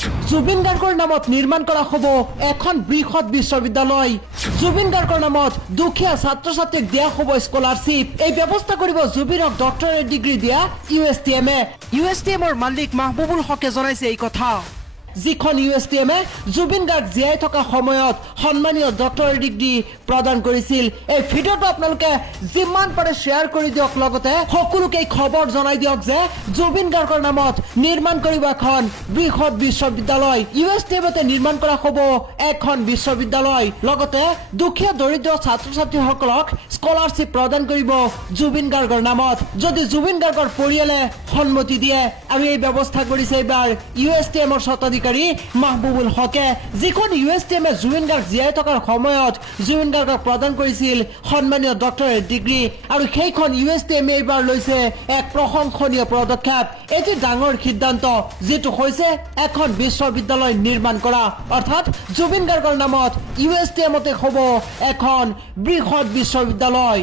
জুবিন গাৰ্গৰ নামত নিৰ্মাণ কৰা হ'ব এখন বৃহৎ বিশ্ববিদ্যালয়। জুবিন গাৰ্গৰ নামত দুখীয়া ছাত্ৰ ছাত্ৰীক দিয়া হ'ব স্কলাৰশ্বিপ। এই ব্যৱস্থা কৰিব জুবিনক ডক্টৰেট ডিগ্ৰী দিয়া USTM-এ। USTM-ৰ মালিক মাহবুবুল হকে জনাইছে এই কথা। যিখন USTM-এ জুবিন গাৰ্গ জীয়াই থকা সময়ত সন্মানীয় ডক্টৰেট ডিগ্ৰী প্ৰদান কৰিছিল। এই ভিডিঅ'টো আপোনালোকে যিমান পাৰে শ্বেয়াৰ কৰি দিয়ক, লগতে সকলোকে এই খবৰ জনাই দিয়ক যে জুবিন গাৰ্গৰ নামত নিৰ্মাণ কৰিব এখন বৃহৎ বিশ্ববিদ্যালয়। USTM-তে নিৰ্মাণ কৰা হ'ব এখন বিশ্ববিদ্যালয়, লগতে দুখীয়া দৰিদ্ৰ ছাত্ৰ ছাত্ৰীসকলক স্কলাৰশ্বিপ প্ৰদান কৰিব জুবিন গাৰ্গৰ নামত, যদি জুবিন গাৰ্গৰ পৰিয়ালে সন্মতি দিয়ে। আৰু এই ব্যৱস্থা কৰিছে এইবাৰ USTM-ৰ স্বত্বাধিকাৰী মাহবুবুল হকে। যিখন USTM-এ জুবিন গাৰ্গ জীয়াই থকাৰ সময়ত জুবিন গাৰ্গক প্ৰদান কৰিছিল সন্মানীয় ডক্টৰেট ডিগ্ৰী, আৰু সেইখন USTM-এ এইবাৰ লৈছে এক প্ৰশংসনীয় পদক্ষেপ, এটি ডাঙৰ সিদ্ধান্ত, যিটো হৈছে এখন বিশ্ববিদ্যালয় নিৰ্মাণ কৰা। অৰ্থাৎ জুবিন গাৰ্গৰ নামত USTM-তে হ'ব এখন বৃহৎ বিশ্ববিদ্যালয়।